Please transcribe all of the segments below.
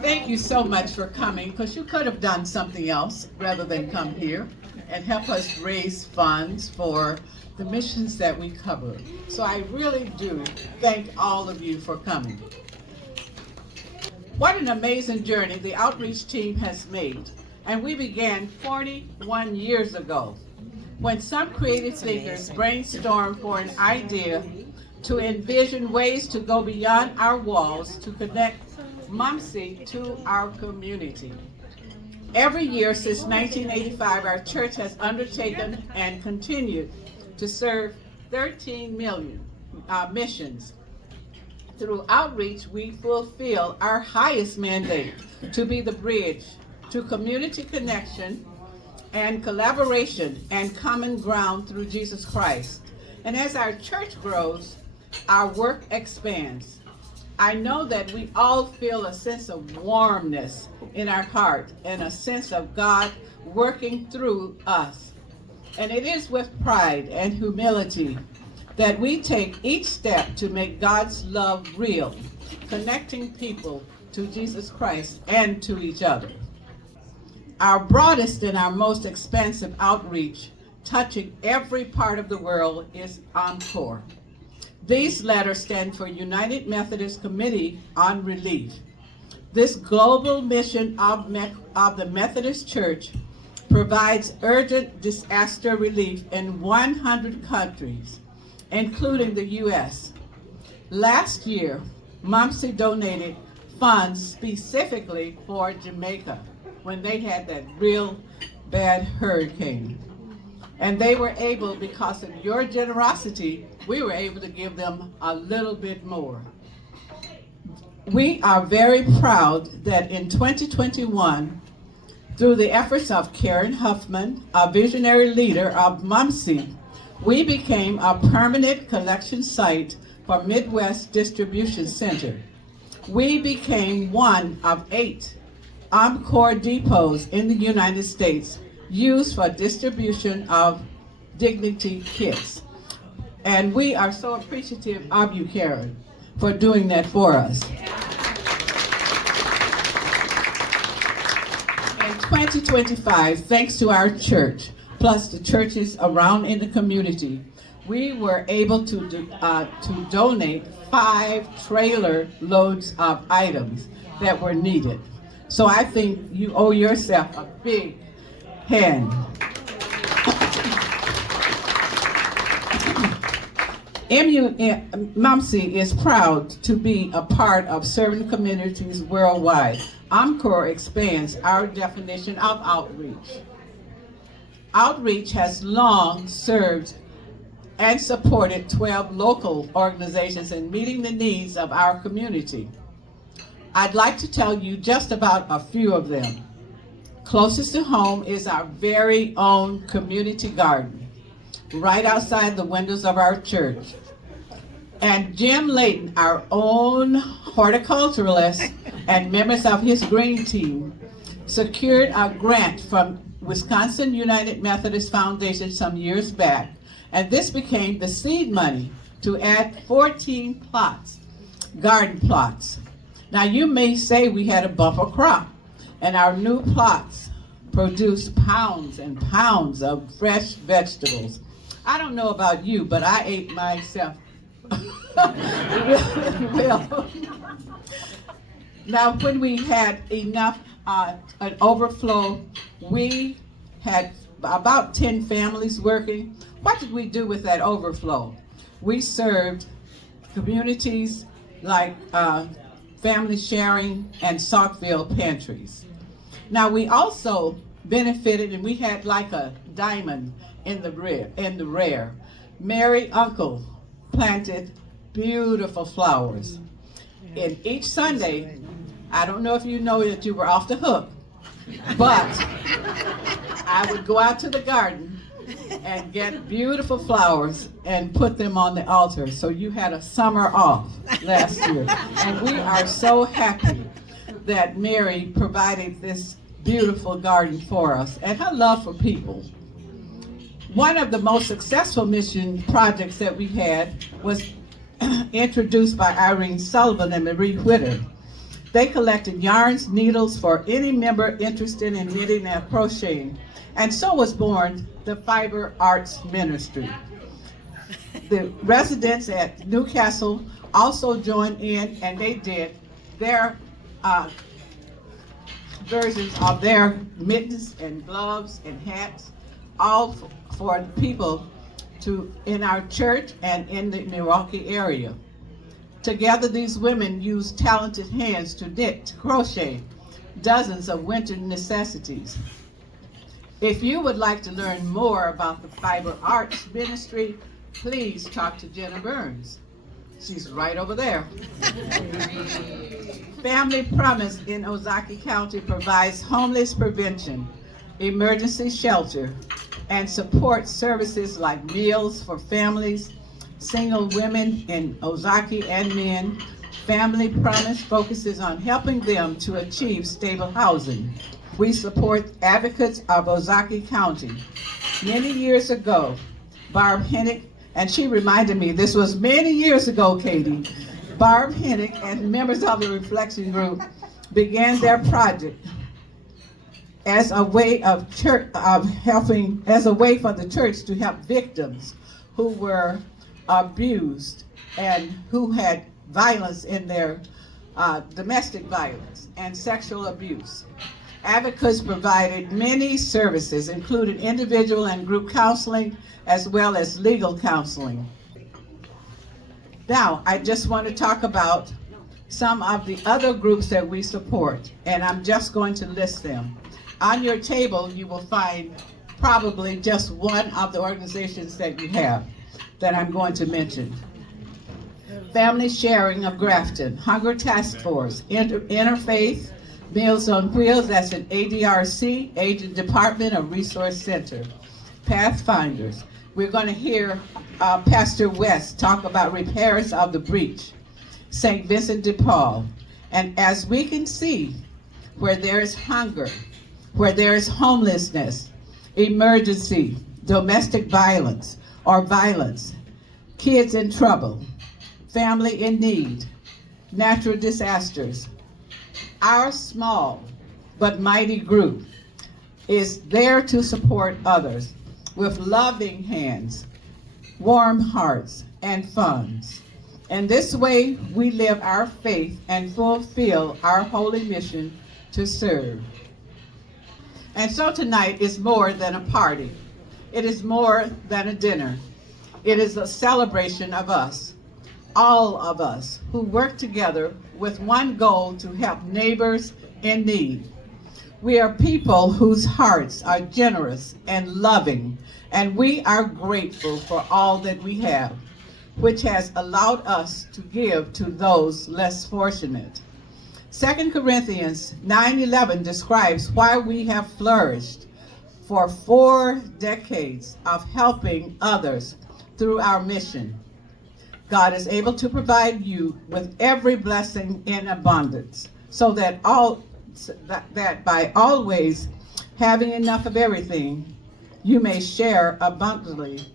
Thank you so much for coming, because you could have done something else rather than come here and help us raise funds for the missions that we cover. So I really do thank all of you for coming. What an amazing journey the outreach team has made. And we began 41 years ago when some creative thinkers brainstormed for an idea to envision ways to go beyond our walls to connect Mumsy to our community. Every year since 1985, our church has undertaken and continued to serve 13 million missions. Through outreach, we fulfill our highest mandate to be the bridge to community connection and collaboration and common ground through Jesus Christ. And as our church grows, our work expands. I know that we all feel a sense of warmness in our heart and a sense of God working through us. And it is with pride and humility that we take each step to make God's love real, connecting people to Jesus Christ and to each other. Our broadest and our most expansive outreach, touching every part of the world, is Encore. These letters stand for United Methodist Committee on Relief. This global mission of the Methodist Church provides urgent disaster relief in 100 countries, including the U.S. Last year, Mumsy donated funds specifically for Jamaica when they had that real bad hurricane. And they were able, because of your generosity, we were able to give them a little bit more. We are very proud that in 2021, through the efforts of Karen Huffman, a visionary leader of Mumsy, we became a permanent collection site for Midwest Distribution Center. We became one of 8 Encore depots in the United States used for distribution of dignity kits. And we are so appreciative of you, Karen, for doing that for us. In 2025, thanks to our church, plus the churches around in the community, we were able to donate 5 trailer loads of items that were needed. So I think you owe yourself a big hand. Mumsy is proud to be a part of serving communities worldwide. Encore expands our definition of outreach. Outreach has long served and supported 12 local organizations in meeting the needs of our community. I'd like to tell you just about a few of them. Closest to home is our very own community garden, right outside the windows of our church. And Jim Layton, our own horticulturalist and members of his green team, secured a grant from Wisconsin United Methodist Foundation some years back, and this became the seed money to add 14 plots, garden plots. Now you may say we had a bumper crop, and our new plots produce pounds and pounds of fresh vegetables. I don't know about you, but I ate myself really well. Now, when we had enough, an overflow, we had about 10 families working. What did we do with that overflow? We served communities like family sharing and Saltville pantries. Now, we also benefited, and we had like a diamond in the rare. Mary Uncle planted beautiful flowers. And each Sunday, I don't know if you know that you were off the hook, but I would go out to the garden and get beautiful flowers and put them on the altar. So you had a summer off last year. And we are so happy that Mary provided this beautiful garden for us and her love for people. One of the most successful mission projects that we had was introduced by Irene Sullivan and Marie Whitter. They collected yarns, needles for any member interested in knitting and crocheting. And so was born the Fiber Arts Ministry. The residents at Newcastle also joined in, and they did their versions of their mittens and gloves and hats, all for people in our church and in the Milwaukee area. Together, these women used talented hands to knit, to crochet dozens of winter necessities. If you would like to learn more about the Fiber Arts Ministry, please talk to Jenna Burns. She's right over there. Family Promise in Ozaukee County provides homeless prevention, emergency shelter, and support services like meals for families, single women in Ozaukee and men. Family Promise focuses on helping them to achieve stable housing. We support Advocates of Ozaukee County. Many years ago, Barb Hennick, and she reminded me, this was many years ago, Katie, Barb Hennick and members of the Reflection Group began their project as a way of helping, as a way for the church to help victims who were abused and who had violence in their domestic violence and sexual abuse. Advocates provided many services, including individual and group counseling, as well as legal counseling. Now, I just want to talk about some of the other groups that we support, and I'm just going to list them. On your table, you will find probably just one of the organizations that you have that I'm going to mention. Family Sharing of Grafton, Hunger Task Force, Interfaith, Meals on Wheels, that's an ADRC, Agent Department of Resource Center. Pathfinders. We're going to hear Pastor West talk about repairs of the breach. St. Vincent de Paul. And as we can see, where there is hunger, where there is homelessness, emergency, domestic violence or violence, kids in trouble, family in need, natural disasters, our small but mighty group is there to support others with loving hands, warm hearts, and funds. In this way, we live our faith and fulfill our holy mission to serve. And so tonight is more than a party. It is more than a dinner. It is a celebration of us, all of us who work together with one goal to help neighbors in need. We are people whose hearts are generous and loving, and we are grateful for all that we have, which has allowed us to give to those less fortunate. 2 Corinthians 9:11 describes why we have flourished for 4 decades of helping others through our mission. God is able to provide you with every blessing in abundance, so that by always having enough of everything, you may share abundantly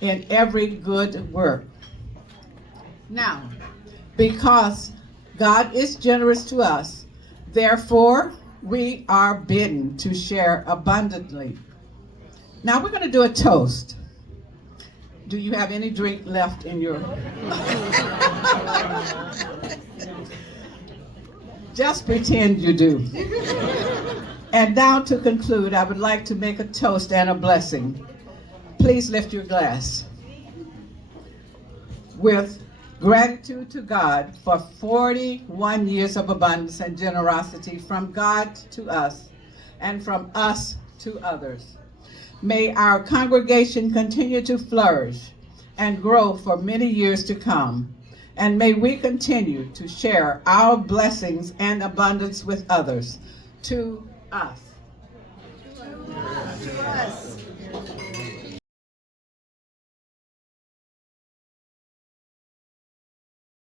in every good work. Now, because God is generous to us, therefore we are bidden to share abundantly. Now we're going to do a toast. Do you have any drink left in your... Just pretend you do. And now to conclude, I would like to make a toast and a blessing. Please lift your glass. With gratitude to God for 41 years of abundance and generosity from God to us and from us to others. May our congregation continue to flourish and grow for many years to come. And may we continue to share our blessings and abundance with others. To us. To us.